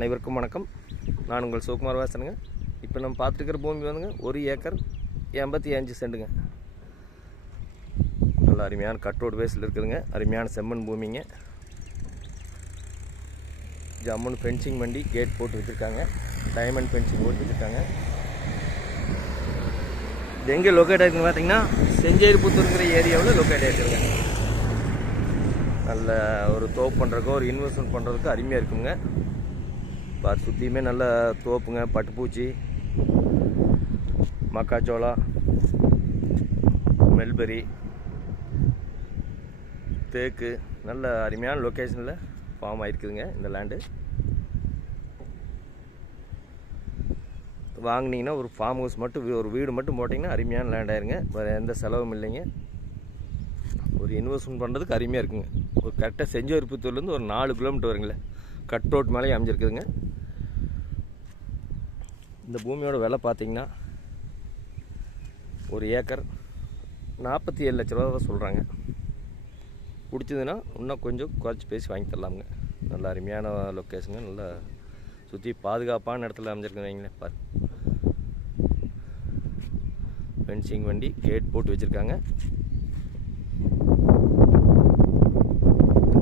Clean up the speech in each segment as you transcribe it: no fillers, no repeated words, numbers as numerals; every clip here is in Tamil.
அனைவருக்கும் வணக்கம். நான் உங்கள் சிவகுமார் வாசனுங்க. இப்போ நம்ம பார்த்துருக்கிற பூமி வந்துங்க 1 ஏக்கர் 85 சென்ட்டுங்க. நல்ல அருமையான கட்ரோடு பேஸில் இருக்குதுங்க. அருமையான செம்மண் பூமிங்க. ஜம்முன்னு ஃபென்சிங் வண்டி கேட் போட்டு வச்சுருக்காங்க. டைமண்ட் ஃபென்சிங் போட்டு வச்சுருக்காங்க. இது எங்கே லொக்கேட் ஆகிருக்குன்னு பார்த்தீங்கன்னா செஞ்சேரிபுத்தூருங்கிற ஏரியாவில் லொக்கேட் ஆகிருக்குங்க. நல்ல ஒரு தோப்பு பண்ணுறதுக்கோ ஒரு இன்வெஸ்ட்மெண்ட் பண்ணுறதுக்கு அருமையாக இருக்குங்க. பார்த்து சுற்றியுமே நல்ல தோப்புங்க. பட்டுப்பூச்சி, மக்காச்சோளம், மெல்பெரி, தேக்கு, நல்ல அருமையான லொக்கேஷனில் ஃபார்ம் ஆகிருக்குதுங்க இந்த லேண்டு. வாங்கினீங்கன்னா ஒரு ஃபார்ம் ஹவுஸ் மட்டும் ஒரு வீடு மட்டும் போட்டிங்கன்னா அருமையான லேண்ட் ஆயிருங்க. வேறு எந்த செலவும் இல்லைங்க. ஒரு இன்வெஸ்ட்மெண்ட் பண்ணுறதுக்கு அருமையாக இருக்குங்க. ஒரு கரெக்டாக செஞ்சேரிபுத்தூர்லேருந்து ஒரு 4 கிலோமீட்டர் வருங்களே. கட் ரோட் மேலேயே அமைஞ்சிருக்குதுங்க. இந்த பூமியோட விலை பார்த்தீங்கன்னா 1 ஏக்கர் 47 லட்ச ரூபா தான் சொல்கிறாங்க. பிடிச்சதுன்னா இன்னும் கொஞ்சம் குறைச்சி பேசி வாங்கி தரலாமுங்க. நல்ல அருமையான லொக்கேஷனுங்க. நல்லா சுற்றி பாதுகாப்பான இடத்துல அமைஞ்சிருக்குன்னு வைங்களேன். பாரு, ஃபென்சிங் வண்டி கேட் போட்டு வச்சுருக்காங்க.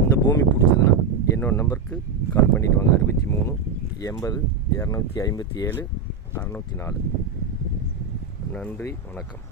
இந்த பூமி பிடிச்சதுன்னா என்னோட நம்பருக்கு கால் பண்ணிவிட்டு வாங்க. 63 80 257 604. நன்றி, வணக்கம்.